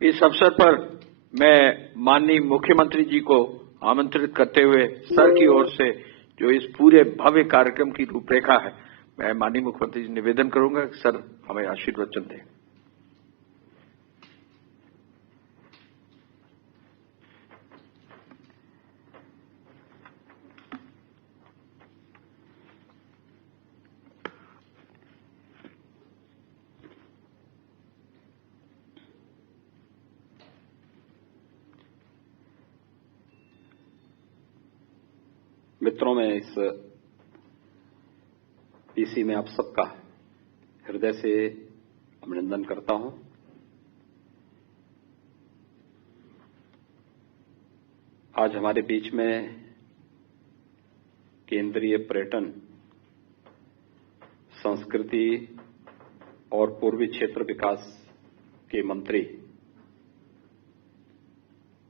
इस अवसर पर मैं माननीय मुख्यमंत्री जी को आमंत्रित करते हुए सर की ओर से जो इस पूरे भव्य कार्यक्रम की रूपरेखा है, मैं माननीय मुख्यमंत्री जी निवेदन करूंगा कि सर हमें आशीर्वचन दें। मित्रों, मैं इस पीसी में आप सबका हृदय से अभिनंदन करता हूं। आज हमारे बीच में केंद्रीय पर्यटन, संस्कृति और पूर्वी क्षेत्र विकास के मंत्री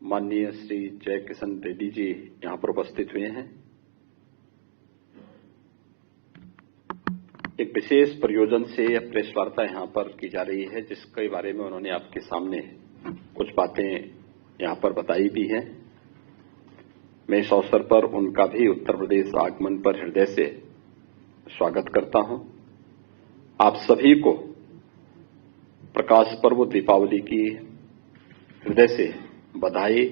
माननीय श्री जय किशन रेड्डी जी यहां पर उपस्थित हुए हैं। एक विशेष प्रयोजन से यह प्रेस वार्ता यहां पर की जा रही है, जिसके बारे में उन्होंने आपके सामने कुछ बातें यहां पर बताई भी हैं। मैं इस अवसर पर उनका भी उत्तर प्रदेश आगमन पर हृदय से स्वागत करता हूं। आप सभी को प्रकाश पर्व दीपावली की हृदय से बधाई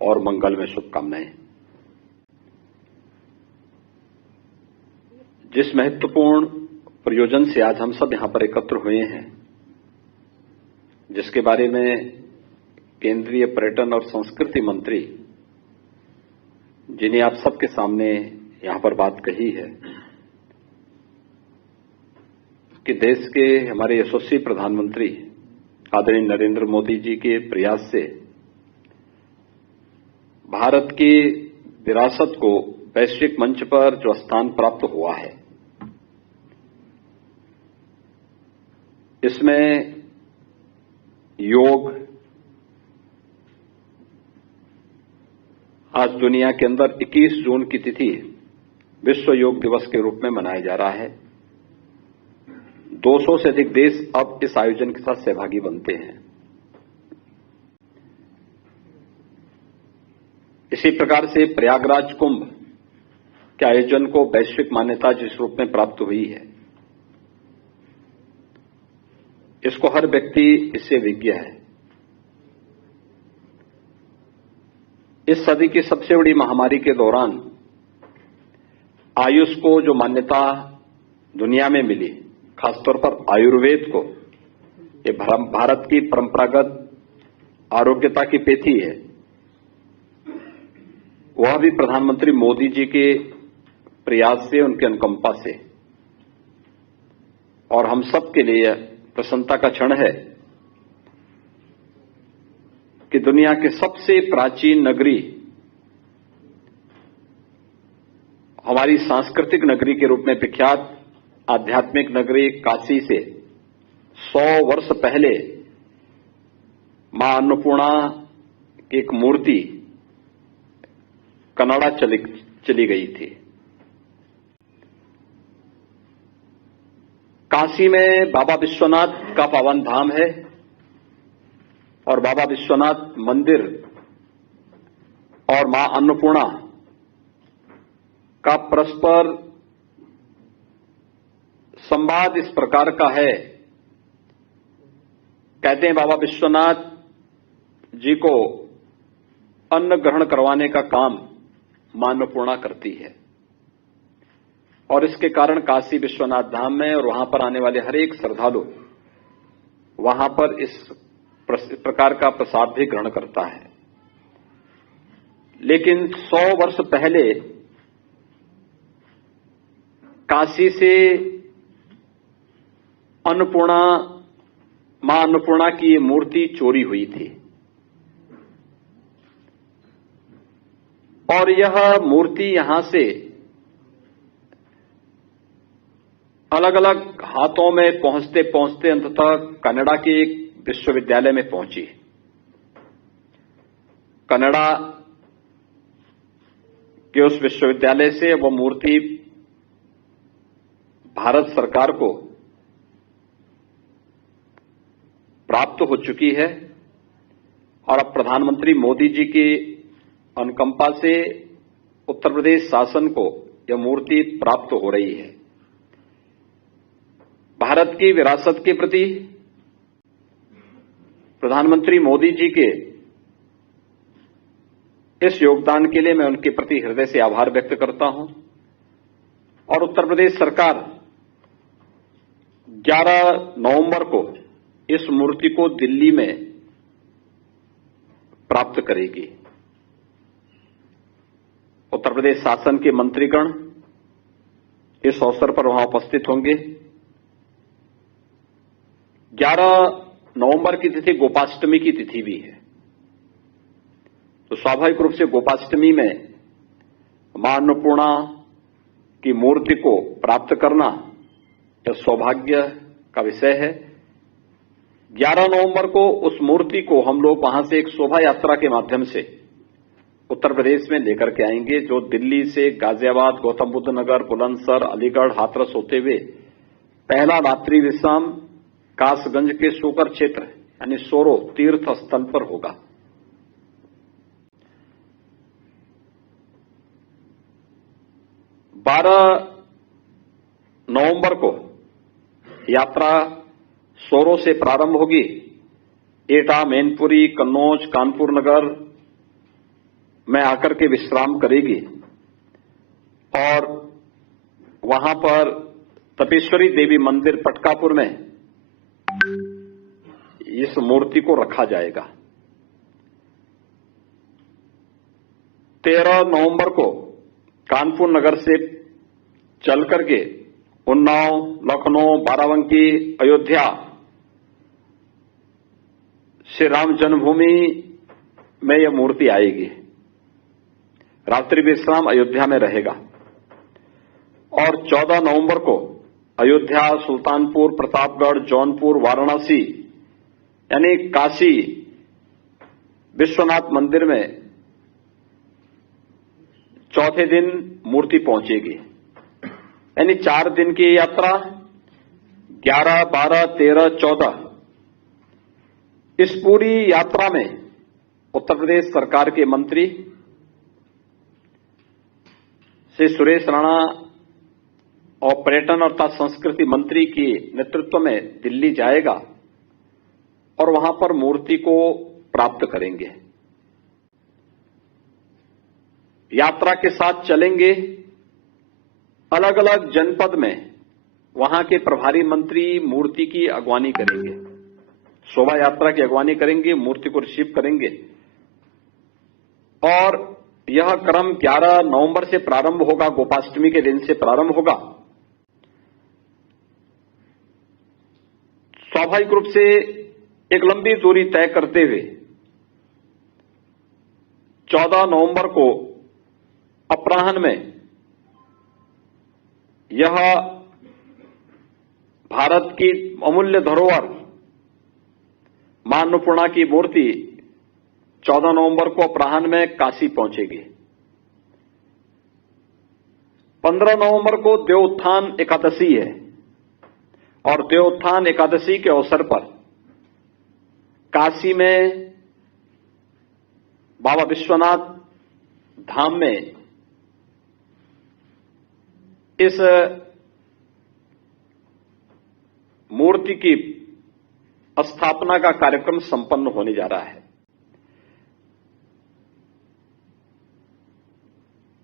और मंगल में शुभकामनाएं। जिस महत्वपूर्ण प्रयोजन से आज हम सब यहां पर एकत्र हुए हैं, जिसके बारे में केंद्रीय पर्यटन और संस्कृति मंत्री जिन्हें आप सबके सामने यहां पर बात कही है कि देश के हमारे यशस्वी प्रधानमंत्री आदरणीय नरेंद्र मोदी जी के प्रयास से भारत की विरासत को वैश्विक मंच पर जो स्थान प्राप्त हुआ है, इसमें योग आज दुनिया के अंदर 21 जून की तिथि विश्व योग दिवस के रूप में मनाया जा रहा है। 200 से अधिक देश अब इस आयोजन के साथ सहभागी बनते हैं। इसी प्रकार से प्रयागराज कुंभ के आयोजन को वैश्विक मान्यता जिस रूप में प्राप्त हुई है, इसको हर व्यक्ति इससे विज्ञ है। इस सदी की सबसे बड़ी महामारी के दौरान आयुष को जो मान्यता दुनिया में मिली, खासतौर पर आयुर्वेद को, ये भारत की परंपरागत आरोग्यता की पेथी है, वह भी प्रधानमंत्री मोदी जी के प्रयास से, उनके अनुकंपा से। और हम सब के लिए प्रसन्नता का क्षण है कि दुनिया के सबसे प्राचीन नगरी, हमारी सांस्कृतिक नगरी के रूप में विख्यात आध्यात्मिक नगरी काशी से 100 वर्ष पहले मां अन्नपूर्णा की एक मूर्ति कनाडा चली गई थी। काशी में बाबा विश्वनाथ का पावन धाम है और बाबा विश्वनाथ मंदिर और मां अन्नपूर्णा का परस्पर संवाद इस प्रकार का है। कहते हैं बाबा विश्वनाथ जी को अन्न ग्रहण करवाने का काम मां अन्नपूर्णा करती है और इसके कारण काशी विश्वनाथ धाम में और वहां पर आने वाले हर एक श्रद्धालु वहां पर इस प्रकार का प्रसाद भी ग्रहण करता है। लेकिन 100 वर्ष पहले काशी से अन्नपूर्णा, मां अन्नपूर्णा की ये मूर्ति चोरी हुई थी और यह मूर्ति यहां से अलग अलग हाथों में पहुंचते पहुंचते अंततः कनाडा के एक विश्वविद्यालय में पहुंची। कनाडा के उस विश्वविद्यालय से वह मूर्ति भारत सरकार को प्राप्त हो चुकी है और अब प्रधानमंत्री मोदी जी की अनुकंपा से उत्तर प्रदेश शासन को यह मूर्ति प्राप्त हो रही है। भारत की विरासत के प्रति प्रधानमंत्री मोदी जी के इस योगदान के लिए मैं उनके प्रति हृदय से आभार व्यक्त करता हूं और उत्तर प्रदेश सरकार 11 नवंबर को इस मूर्ति को दिल्ली में प्राप्त करेगी। उत्तर प्रदेश शासन के मंत्रीगण इस अवसर पर वहां उपस्थित होंगे। 11 नवंबर की तिथि गोपाष्टमी की तिथि भी है, तो स्वाभाविक रूप से गोपाष्टमी में मां अन्नपूर्णा की मूर्ति को प्राप्त करना यह सौभाग्य का विषय है। 11 नवंबर को उस मूर्ति को हम लोग वहां से एक शोभा यात्रा के माध्यम से उत्तर प्रदेश में लेकर के आएंगे, जो दिल्ली से गाजियाबाद, गौतम बुद्ध नगर, बुलंदशहर, अलीगढ़, हाथरस होते हुए पहला रात्रि विश्राम कासगंज के शोकर क्षेत्र यानी सोरो तीर्थ स्थल पर होगा। नवंबर को यात्रा सोरो से प्रारंभ होगी। एटा, मैनपुरी, कन्नौज, कानपुर नगर में आकर के विश्राम करेगी और वहां पर तपेश्वरी देवी मंदिर पटकापुर में इस मूर्ति को रखा जाएगा। 13 नवंबर को कानपुर नगर से चल करके उन्नाव, लखनऊ, बाराबंकी, अयोध्या श्री राम जन्मभूमि में यह मूर्ति आएगी। रात्रि विश्राम अयोध्या में रहेगा और 14 नवंबर को अयोध्या, सुल्तानपुर, प्रतापगढ़, जौनपुर, वाराणसी यानी काशी विश्वनाथ मंदिर में चौथे दिन मूर्ति पहुंचेगी। यानी 4 दिन की यात्रा 11, 12, 13, 14 इस पूरी यात्रा में उत्तर प्रदेश सरकार के मंत्री श्री सुरेश राणा और पर्यटन और संस्कृति मंत्री के नेतृत्व में दिल्ली जाएगा और वहां पर मूर्ति को प्राप्त करेंगे। यात्रा के साथ चलेंगे अलग अलग जनपद में, वहां के प्रभारी मंत्री मूर्ति की अगवानी करेंगे, शोभा यात्रा की अगवानी करेंगे, मूर्ति को रिसीव करेंगे और यह क्रम 11 नवंबर से प्रारंभ होगा, गोपाष्टमी के दिन से प्रारंभ होगा। स्वाभाविक रूप से एक लंबी दूरी तय करते हुए 14 नवंबर को अपराह्न में यह भारत की अमूल्य धरोहर मां अन्नपूर्णा की मूर्ति 14 नवंबर को अपराह्न में काशी पहुंचेगी। 15 नवंबर को देवोत्थान एकादशी है और देवोत्थान एकादशी के अवसर पर काशी में बाबा विश्वनाथ धाम में इस मूर्ति की स्थापना का कार्यक्रम संपन्न होने जा रहा है।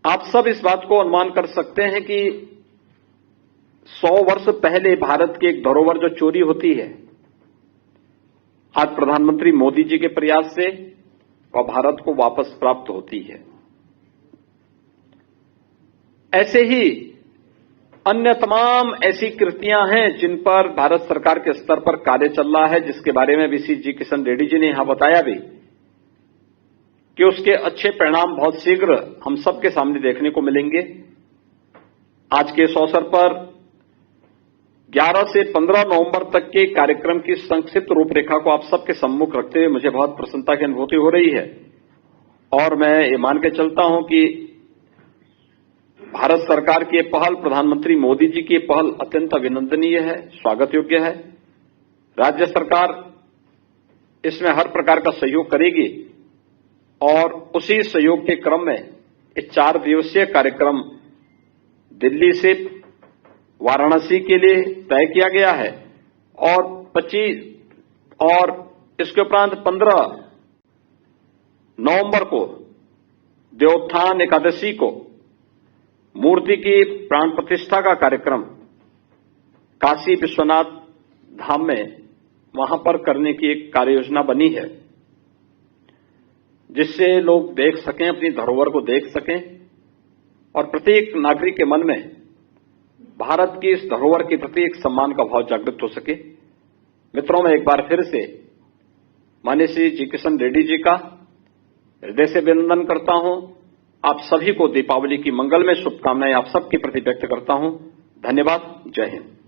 आप सब इस बात को अनुमान कर सकते हैं कि 100 वर्ष पहले भारत की एक धरोहर जो चोरी होती है, आज प्रधानमंत्री मोदी जी के प्रयास से वह भारत को वापस प्राप्त होती है। ऐसे ही अन्य तमाम ऐसी कृतियां हैं जिन पर भारत सरकार के स्तर पर कार्य चल रहा है, जिसके बारे में वीसी जी किशन रेड्डी जी ने यहां बताया भी कि उसके अच्छे परिणाम बहुत शीघ्र हम सबके सामने देखने को मिलेंगे। आज के इस अवसर पर 11 से 15 नवंबर तक के कार्यक्रम की संक्षिप्त रूपरेखा को आप सबके सम्मुख रखते हुए मुझे बहुत प्रसन्नता की अनुभूति हो रही है और मैं ये मान के चलता हूं कि भारत सरकार की पहल, प्रधानमंत्री मोदी जी की पहल अत्यंत अभिनंदनीय है, स्वागत योग्य है। राज्य सरकार इसमें हर प्रकार का सहयोग करेगी और उसी सहयोग के क्रम में ये 4 दिवसीय कार्यक्रम दिल्ली से वाराणसी के लिए तय किया गया है और 25 और इसके उपरांत 15 नवंबर को देवोत्थान एकादशी को मूर्ति की प्राण प्रतिष्ठा का कार्यक्रम काशी विश्वनाथ धाम में वहां पर करने की एक कार्य योजना बनी है, जिससे लोग देख सकें, अपनी धरोहर को देख सकें और प्रत्येक नागरिक के मन में भारत की इस धरोहर के प्रति एक सम्मान का भाव जागृत हो सके। मित्रों, मैं एक बार फिर से माननीय श्री जी किशन रेड्डी जी का हृदय से अभिनंदन करता हूं। आप सभी को दीपावली की मंगलमय शुभकामनाएं आप सबके प्रति व्यक्त करता हूं। धन्यवाद। जय हिंद।